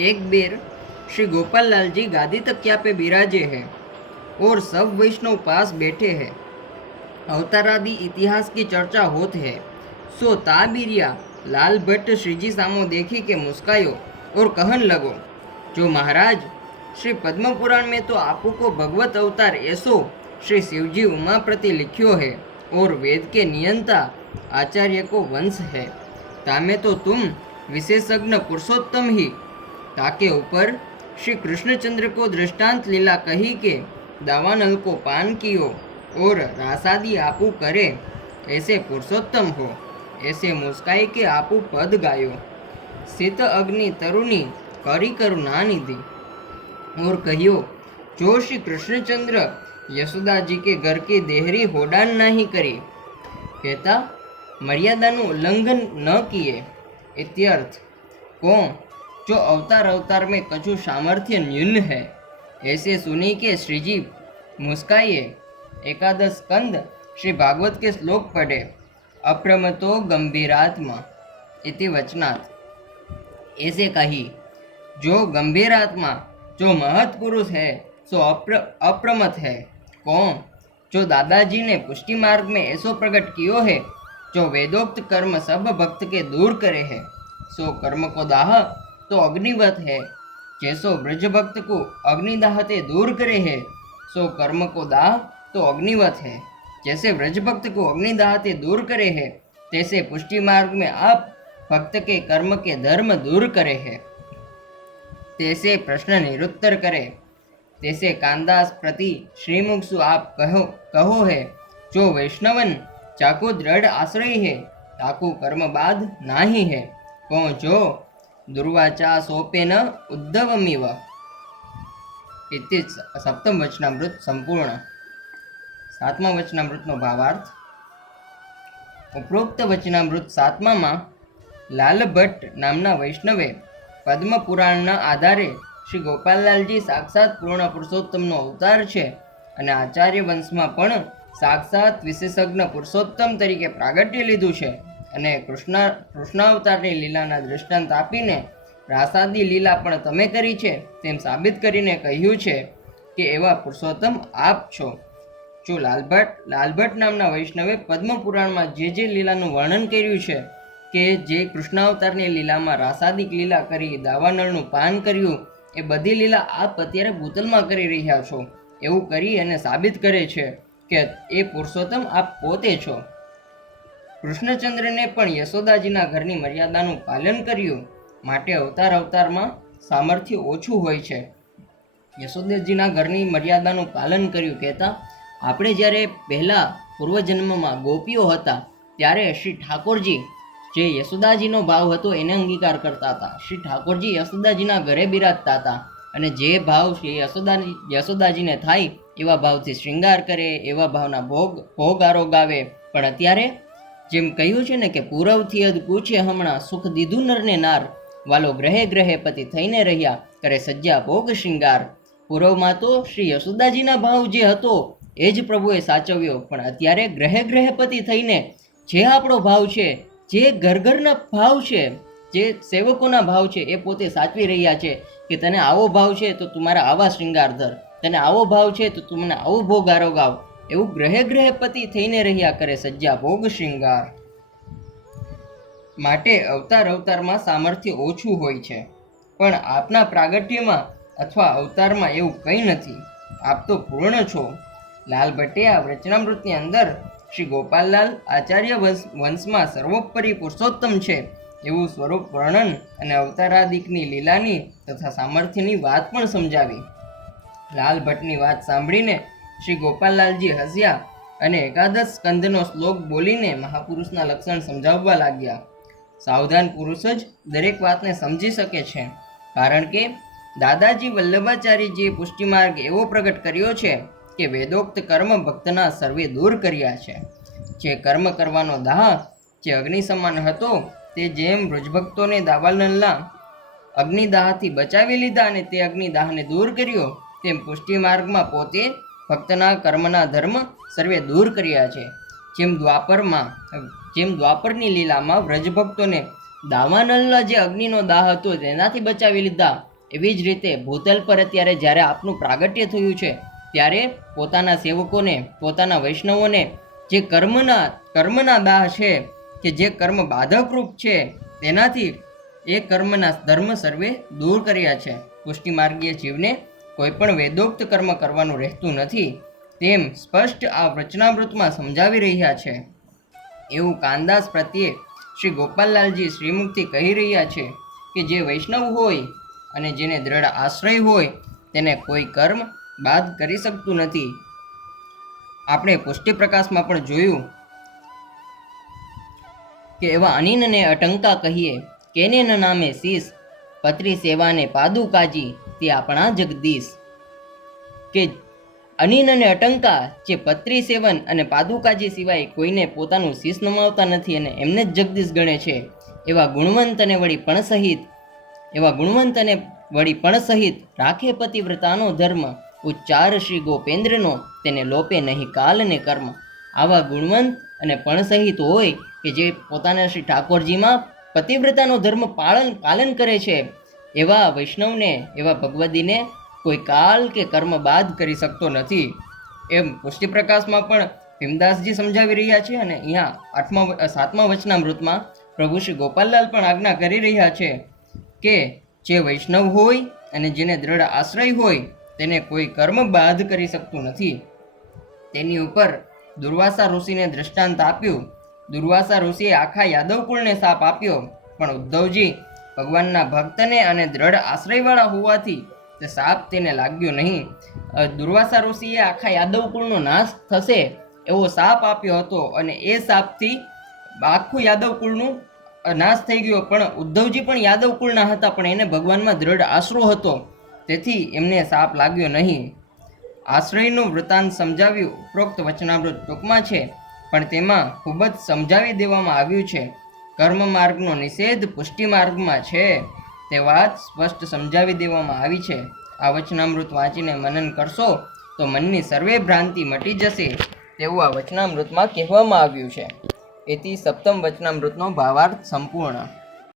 एक बेर श्री गोपाल लाल जी गादी तकिया पे बिराजे हैं और सब वैष्णव पास बैठे हैं। अवतारादि इतिहास की चर्चा होत है। सो ताबीरिया लाल भट्ट श्रीजी सामो देखी के मुस्कायो और कहन लगो, जो महाराज, श्री पद्म पुराण में तो आपू को भगवत अवतार ऐसो श्री शिवजी उमा प्रति लिख्यो है और वेद के नियंता आचार्य को वंश है। तामे तो तुम विशेषज्ञ पुरुषोत्तम ही તાકે ઉપર શ્રી કૃષ્ણચંદ્ર કો दृष्टांत લીલા કહી કે दावानल को पान कियो और रासादी आपू करे ऐसे पुरुषोत्तम हो ऐसे मुस्काई के आपू पद गायो સીત અગ્નિ તરુણી કરી કરુણાનિધિ ઓર કહ્યો, જો શ્રી કૃષ્ણચંદ્ર યશોદાજી કે ઘર કે દેહરી હોડાન નહીં કરી, કહેતા, મર્યાદાનું ઉલ્લંઘન ન કીએ ઇત્યર્થ, કોણ जो अवतार अवतार में कछु सामर्थ्य न्यून है, ऐसे सुनी के श्रीजी मुस्काइए। एकादश स्कंद, श्री भागवत के श्लोक पढ़े। अप्रमतो गंभीरात्मा, इति वचनात्। ऐसे कही, जो गंभीर आत्मा, जो महत पुरुष है, सो अप्र, अप्रमत है। कौन? जो दादाजी ने पुष्टि मार्ग में ऐसो प्रकट कियो है, जो वेदोक्त कर्म सब भक्त के दूर करे है, सो कर्म को दाह तो अग्निवत है। जैसो ब्रज भक्त को अग्निदाह ते दूर करे है, सो कर्म को दाह तो अग्निवत है। जैसे ब्रज भक्त को अग्निदाह ते दूर करे है, तैसे पुष्टि मार्ग में आप भक्त के कर्म के धर्म दूर करे है। तैसे प्रश्न निरुत्तर करे, तैसे कांदास प्रति श्रीमुखसु आप कहो कहो है, जो वैष्णवन चाकू दृढ़ आश्रय है, ताकू कर्म बाध नाही है। को जो દુર્વાચા સોપેન ઉદ્ધવમિવ ઇતિ સપ્તમ વચનામૃત સંપૂર્ણ સાતમા વચનામૃતનો ભાવાર્થ ઉપરોક્ત વચનામૃત સાતમામાં લાલભટ્ટ નામના વૈષ્ણવે પદ્મપુરાણના આધારે શ્રી ગોપાલલાલજી સાક્ષાત પૂર્ણ પુરુષોત્તમનો અવતાર છે અને આચાર્ય વંશમાં પણ સાક્ષાત વિશેષજ્ઞ પુરુષોત્તમ તરીકે પ્રાગટ્ય લીધું છે. અને કૃષ્ણ, કૃષ્ણાવતારની લીલાના દૃષ્ટાંત આપીને રાસાદી લીલા પણ તમે કરી છે તેમ સાબિત કરીને કહ્યું છે કે એવા પુરુષોત્તમ આપ છો. જો લાલભટ્ટ લાલભટ્ટ નામના વૈષ્ણવે પદ્મ પુરાણમાં જે જે લીલાનું વર્ણન કર્યું છે કે જે કૃષ્ણાવતારની લીલામાં રાસાદિક લીલા કરી દાવાનળનું પાન કર્યું, એ બધી લીલા આપ અત્યારે ભૂતલમાં કરી રહ્યા છો. એવું કરી અને સાબિત કરે છે કે એ પુરુષોત્તમ આપ પોતે છો. કૃષ્ણચંદ્રને પણ યશોદાજીના ઘરની મર્યાદાનું પાલન કર્યું. માટે અવતાર અવતારમાં સામર્થ્ય ઓછું હોય છે. યશોદાજીના ઘરની મર્યાદાનું પાલન કર્યું કહેતા, આપણે જ્યારે પહેલાં પૂર્વજન્મમાં ગોપીઓ હતા, ત્યારે શ્રી ઠાકોરજી જે યશોદાજીનો ભાવ હતો એને અંગીકાર કરતા હતા. શ્રી ઠાકોરજી યશોદાજીના ઘરે બિરાજતા હતા અને જે ભાવ શ્રી યશોદા, યશોદાજીને થાય એવા ભાવથી શ્રૃંગાર કરે, એવા ભાવના ભોગ ભોગ આરોગ આવે પણ અત્યારે જેમ કહ્યું છે ને કે પૂરવથી અદ પૂછે હમણાં સુખ દીધું નરને નાર. વાલો ગ્રહે ગ્રહે પતિ થઈને રહ્યા, કરે સજ્જા ભોગ શૃંગાર. પૂરવમાં તો શ્રી યશોદાજીના ભાવ જે હતો, એ જ પ્રભુએ સાચવ્યો, પણ અત્યારે ગ્રહે ગ્રહે પતિ થઈને જે આપણો ભાવ છે, જે ઘર ઘરના ભાવ છે, જે સેવકોના ભાવ છે, એ પોતે સાચવી રહ્યા છે કે તને આવો ભાવ છે તો તું મારા આવા શૃંગાર ધર. તને આવો ભાવ છે તો તું મને આવો ભોગ આરોગાવ. એવું ગ્રહે ગ્રહે પતિ થઈને રહ્યા કરે સજ્જા ભોગ શૃંગાર. માટે અવતાર અવતારમાં સામર્થ્ય ઓછું હોય છે. પણ આપના પ્રાગટ્યમાં અથવા અવતારમાં એવું કંઈ નથી. આપ તો પૂર્ણ છો. લાલ આ વચનામૃતની અંદર શ્રી ગોપાલલાલ આચાર્ય વંશ, વંશમાં સર્વોપરી પુરુષોત્તમ છે. એવું સ્વરૂપ વર્ણન અને અવતારાદિકની લીલાની તથા સામર્થ્યની વાત પણ સમજાવી. લાલ ભટ્ટની વાત સાંભળીને શ્રી ગોપાલલાલજી હસ્યા અને એકાદશ સ્કંદનો શ્લોક બોલીને મહાપુરુષના લક્ષણ સમજાવવા લાગ્યા. સાવધાન પુરુષ જ દરેક વાતને સમજી શકે છે. કારણ કે દાદાજી વલ્લભાચાર્યજીએ પુષ્ટિમાર્ગ એવો પ્રગટ કર્યો છે કે વેદોક્ત કર્મ ભક્તના સર્વે દૂર કર્યા છે. જે કર્મ કરવાનો દાહ, જે અગ્નિ સમાન હતો, તે જેમ વૃજભક્તોને દાવાનલના અગ્નિદાહથી બચાવી લીધા અને તે અગ્નિદાહને દૂર કર્યો, તેમ પુષ્ટિમાર્ગમાં પોતે ભક્તના કર્મના ધર્મ સર્વે દૂર કર્યા છે. જેમ દ્વાપરમાં, જેમ દ્વાપરની લીલામાં વ્રજભક્તોને દાવાનલના જે અગ્નિનો દાહ હતો તેનાથી બચાવી લીધા. એવી જ રીતે ભૂતલ પર અત્યારે જ્યારે આપનું પ્રાગટ્ય થયું છે, ત્યારે પોતાના સેવકોને, પોતાના વૈષ્ણવોને જે કર્મના કર્મના દાહ છે, કે જે કર્મ બાધકરૂપ છે, તેનાથી એ કર્મના ધર્મ સર્વે દૂર કર્યા છે. પુષ્ટિ માર્ગીય જીવને કોઈ પણ વેદોક્ત કર્મ કરવાનું રહેતું નથી, તેમ સ્પષ્ટ આ વચનામૃતમાં સમજાવી રહ્યા છે. એવું કાનદાસ પ્રત્યે શ્રી ગોપાલલાલજી શ્રીમુખથી કહી રહ્યા છે કે જે વૈષ્ણવ હોય અને જેને દ્રઢ આશ્રય હોય, તેને કોઈ કર્મ બાદ કરી શકતું નથી. આપણે પુષ્ટિ પ્રકાશમાં પણ જોયું કે એવા અનિનને અટંકા કહીએ, કેને નામે શીશ, પત્રી સેવાને પાદુકાજી તે આપણા જગદીશ. કે અનિન અને અટંકા જે પત્રી સેવન અને પાદુકાજી સિવાય કોઈને પોતાનું શીશ નમાવતા નથી અને એમને જ જગદીશ ગણે છે, એવા ગુણવંત અને વળી પણ સહિત, એવા ગુણવંત અને વળી પણ સહિત રાખે પતિવ્રતાનો ધર્મ, ઉચ્ચાર શ્રી ગોપેન્દ્રનો તેને લોપે નહીં કાલ ને કર્મ. આવા ગુણવંત અને પણ સહિત હોય કે જે પોતાના શ્રી ઠાકોરજીમાં પતિવ્રતાનો ધર્મ પાલન પાલન કરે છે એવા વૈષ્ણવને, એવા ભગવદીને કોઈ કાલ કે કર્મ બાદ કરી શકતો નથી. એમ પુષ્ટિપ્રકાશમાં પણ ભીમદાસજી સમજાવી રહ્યા છે અને અહીંયા આઠમા સાતમા વચનામૃતમાં પ્રભુ શ્રી ગોપાલલાલ પણ આજ્ઞા કરી રહ્યા છે કે જે વૈષ્ણવ હોય અને જેને દ્રઢ આશ્રય હોય તેને કોઈ કર્મ બાદ કરી શકતું નથી. તેની ઉપર દુર્વાસા ઋષિને દ્રષ્ટાંત આપ્યું. દુર્વાસા ઋષિએ આખા યાદવ કુળને સાપ આપ્યો. પણ ઉદ્ધવજી ભગવાનના ભક્તને અને દ્રઢ આશ્રયવાળા હોવાથી તે સાપ તેને લાગ્યો નહીં. દુર્વાસા ઋષિએ આખા યાદવ કુળનો નાશ થશે એવો સાપ આપ્યો હતો અને એ સાપથી આખું યાદવ કુળનું નાશ થઈ ગયો. પણ ઉદ્ધવજી પણ યાદવ કુળના હતા, પણ એને ભગવાનમાં દ્રઢ આશરો હતો. તેથી એમને સાપ લાગ્યો નહીં. આશ્રયનું વૃતાંત સમજાવ્યું. ઉપરોક્ત વચનામૃત ટૂંકમાં છે, પણ તેમાં ખૂબ જ સમજાવી દેવામાં આવ્યું છે. કર્મ માર્ગનો નિષેધ પુષ્ટિ માર્ગમાં છે તે વાત સ્પષ્ટ સમજાવી દેવામાં આવી છે. આ વચનામૃત વાંચીને મનન કરશો તો મનની સર્વે ભ્રાંતિ મટી જશે તેવું આ વચનામૃતમાં કહેવામાં આવ્યું છે. એથી સપ્તમ વચનામૃતનો ભાવાર્થ સંપૂર્ણ.